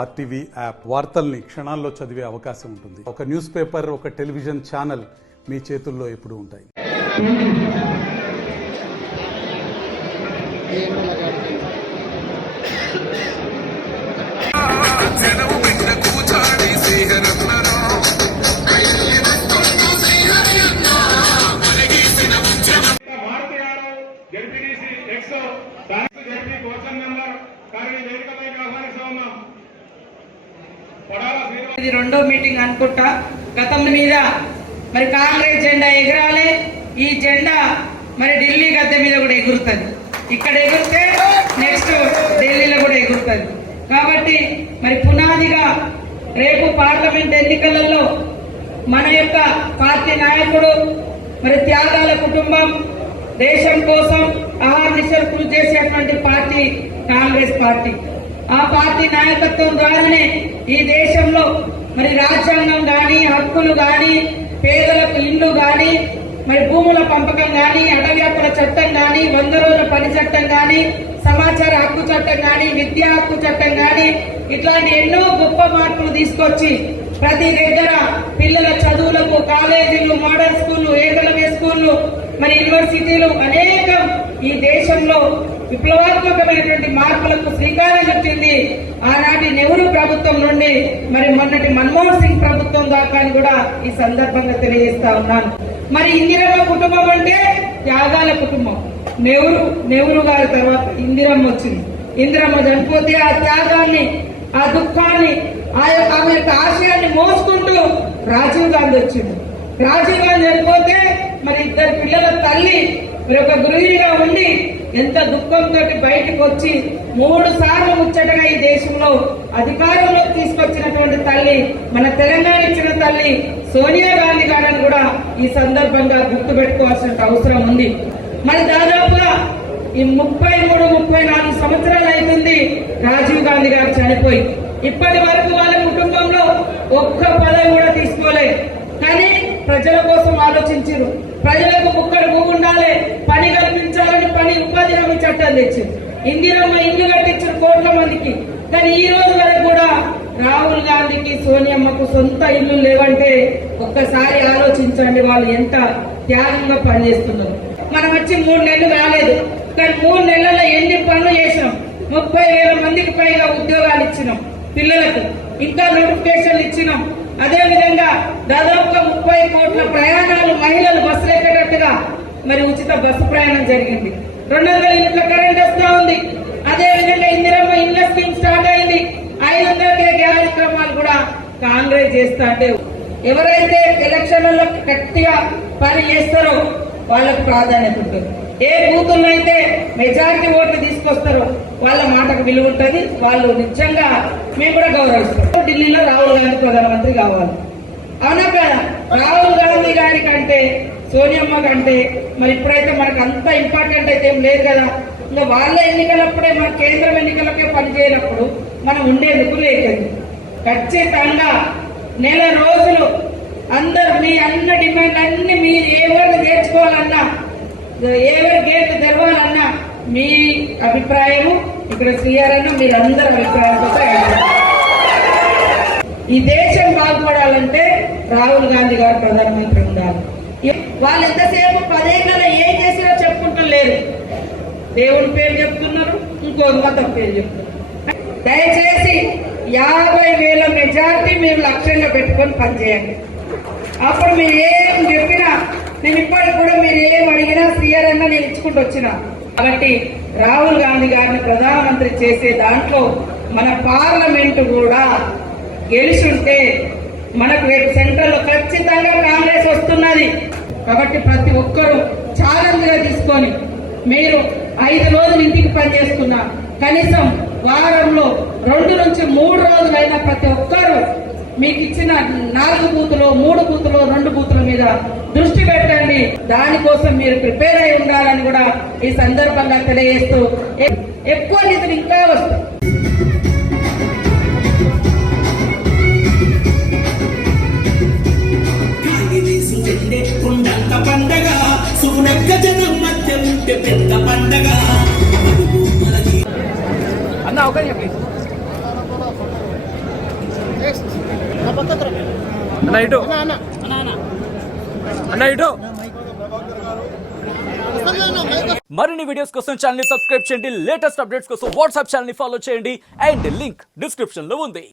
RTV app వార్తల్ని క్షణాల్లో చదివే అవకాశం ఉంటుంది. ఒక న్యూస్ పేపర్, ఒక టెలివిజన్ ఛానల్ మీ చేతుల్లో ఎప్పుడూ ఉంటాయి. ఇది రెండో మీటింగ్ అనుకుంటా. గతం మీద మరి కాంగ్రెస్ జెండా ఎగరాలి. ఈ జెండా మరి ఢిల్లీ గద్దె మీద కూడా ఎగురుతుంది. ఇక్కడ ఎగురితే నెక్స్ట్ ఢిల్లీలో కూడా ఎగురుతుంది. కాబట్టి మరి పునాదిగా రేపు పార్లమెంట్ ఎన్నికలలో మన యొక్క పార్టీ నాయకుడు మరి త్యాగాల కుటుంబం దేశం కోసం అహర్నిశలు కృషి చేసేటువంటి పార్టీ కాంగ్రెస్ పార్టీ. ఆ పార్టీ నాయకత్వం ద్వారానే ఈ దేశంలో మరి రాజ్యాంగం గాని, హక్కులు గాని, పేదలకు ఇల్లు గాని, మరి భూముల పంపకం గాని, అటవీ హక్కుల చట్టం గాని, 100 రోజుల పని చట్టం గాని, సమాచార హక్కు చట్టం గాని, విద్యా హక్కు చట్టం గాని, ఇట్లాంటి ఎన్నో గొప్ప మార్పులు తీసుకొచ్చి ప్రతి దగ్గర పిల్లల చదువులకు కాలేజీలు, మోడల్ స్కూళ్లు, ఏకలవ్య స్కూళ్లు, మరి యూనివర్సిటీలు అనేకం ఈ దేశంలో విప్లవాత్మకమైనటువంటి మార్పులకు శ్రీకారం చుట్టింది. ఆనాటి నెహ్రూ ప్రభుత్వం నుండి మరి మొన్నటి మన్మోహన్ సింగ్ ప్రభుత్వం దాకా అని కూడా ఈ సందర్భంగా తెలియజేస్తా ఉన్నాను. మరి ఇందిరమ్మ కుటుంబం అంటే త్యాగాల కుటుంబం. నెహ్రూ గారి తర్వాత ఇందిరమ్మ వచ్చింది. ఇందిరమ్మ చనిపోతే ఆ త్యాగాన్ని, ఆ దుఃఖాన్ని, ఆమె యొక్క ఆశయాన్ని మోసుకుంటూ రాజీవ్ గాంధీ వచ్చింది. రాజీవ్ గాంధీ చనిపోతే మరి 2 పిల్లల తల్లి మరి ఒక గృహిణిగా ఉండి ఎంత దుఃఖంతో బయటకు వచ్చి 3 సార్లు ముచ్చటగా ఈ దేశంలో అధికారంలోకి తీసుకొచ్చినటువంటి తల్లి, మన తెలంగాణ ఇచ్చిన తల్లి సోనియా గాంధీ గారిని కూడా ఈ సందర్భంగా గుర్తు పెట్టుకోవాల్సిన అవసరం ఉంది. మరి దాదాపుగా ఈ 33-34 సంవత్సరాలు అవుతుంది రాజీవ్ గాంధీ గారు చనిపోయి. ఇప్పటి వరకు వాళ్ళ కుటుంబంలో ఒక్క పదవి కూడా తీసుకోలేదు. కానీ ప్రజల కోసం ఆలోచించారు. ప్రజలకు ముక్కడు భూమి ఉండాలి, పని కల్పించాలని పని ఉపాధి హామీ చట్టం తెచ్చింది. ఇందిరమ్మ ఇల్లు కట్టించారు కోట్ల మందికి. కానీ ఈ రోజు వరకు కూడా రాహుల్ గాంధీకి, సోనియమ్మకు సొంత ఇల్లు లేవంటే ఒక్కసారి ఆలోచించండి వాళ్ళు ఎంత త్యాగంగా పనిచేస్తున్నారు. మనం వచ్చి 3 నెలలు కాలేదు, కానీ 3 నెలల్లో ఎన్ని పనులు చేసినాం. 30,000 మందికి పైగా ఉద్యోగాలు ఇచ్చినాం పిల్లలకు, ఇంకా నోటిఫికేషన్లు ఇచ్చినాం. అదేవిధంగా దాదాపుగా 30 కోట్ల ప్రయాణాలు మహిళలు బస్సులు ఎక్కేటట్టుగా మరి ఉచిత బస్సు ప్రయాణం జరిగింది. 200 యూనిట్ల కరెంట్ వస్తూ ఉంది. అదేవిధంగా ఇందిరమ్మ ఇళ్ల స్కీమ్ స్టార్ట్ అయింది. 500 కార్యక్రమాలు కూడా కాంగ్రెస్ చేస్తా అంటే ఎవరైతే ఎలక్షన్లలో గట్టిగా పని చేస్తారో వాళ్ళకు ప్రాధాన్యత ఉంటుంది. ఏ బూతుల్లో అయితే మెజారిటీ ఓట్లు తీసుకొస్తారో వాళ్ళ మాటకు విలువ ఉంటుంది. వాళ్ళు నిజంగా మేము కూడా గౌరవిస్తాం. ఢిల్లీలో రాహుల్ గాంధీ ప్రధానమంత్రి కావాలి, అవునా కదా? రాహుల్ గాంధీ గారి కంటే సోనియమ్మ కంటే మరి ఇప్పుడైతే మనకు అంత ఇంపార్టెంట్ అయితే ఏం లేదు కదా. ఇంకా వాళ్ళ ఎన్నికలప్పుడే, మన కేంద్రం ఎన్నికలకే పనిచేయనప్పుడు మనం ఉండేందుకు లేదు. ఖచ్చితంగా నెల రోజులు అందరు మీ అన్న డిమాండ్ అన్ని మీరు ఎవరిని నేర్చుకోవాలన్నా, ఎవరి గేట్లు తెరవాలన్నా మీ అభిప్రాయము ఇక్కడ శ్రీయారన్న మీరందరూ అభిప్రాయంతో ఈ దేశం బాగుపడాలంటే రాహుల్ గాంధీ గారు ప్రధానమంత్రి ఉండాలి. వాళ్ళు ఎంతసేపు 10 ఏళ్లలో ఏం చేసినా చెప్పుకుంటలేరు. దేవుడి పేరు చెప్తున్నారు, ఇంకో మతం పేరు చెప్తున్నారు. దయచేసి 50,000 మెజార్టీ మీరు లక్ష్యంగా పెట్టుకొని పనిచేయండి. అప్పుడు మీరు ఏం చెప్పినా, నేను ఇప్పటికి కూడా మీరు ఏం అడిగినా శ్రీయారన్న నేను ఇచ్చుకుంటూ వచ్చినా. కాబట్టి రాహుల్ గాంధీ గారిని ప్రధానమంత్రి చేసే దాంట్లో మన పార్లమెంటు కూడా గెలిచుంటే మనకు రేపు సెంట్రల్ లో ఖచ్చితంగా కాంగ్రెస్ వస్తున్నది. కాబట్టి ప్రతి ఒక్కరూ ఛాలెంజ్ గా తీసుకొని మీరు 5 రోజులు ఇంటికి పనిచేస్తున్నా కనీసం వారంలో 2 నుంచి 3 రోజులైనా ప్రతి ఒక్కరూ మీకు ఇచ్చిన 4 బూతులో 3 బూతులో 2 బూతుల మీద దృష్టి పెట్టండి. దానికోసం మీరు ప్రిపేర్ అయి ఉండాలని కూడా ఈ సందర్భంగా తెలియజేస్తూ ఎక్కువ నిధులు ఇంకా వస్తాయి. పండగ సునక్క జనం మధ్య ఉంటే పెద్ద పండగ అన్న ఒక మరిన్ని వీడియోస్ కోసం ఛానల్ ని సబ్స్క్రైబ్ చేయండి, లేటెస్ట్ అప్డేట్స్ కోసం వాట్సాప్ ఛానల్ ని ఫాలో చేయండి అండ్ లింక్ డిస్క్రిప్షన్ లో ఉంది.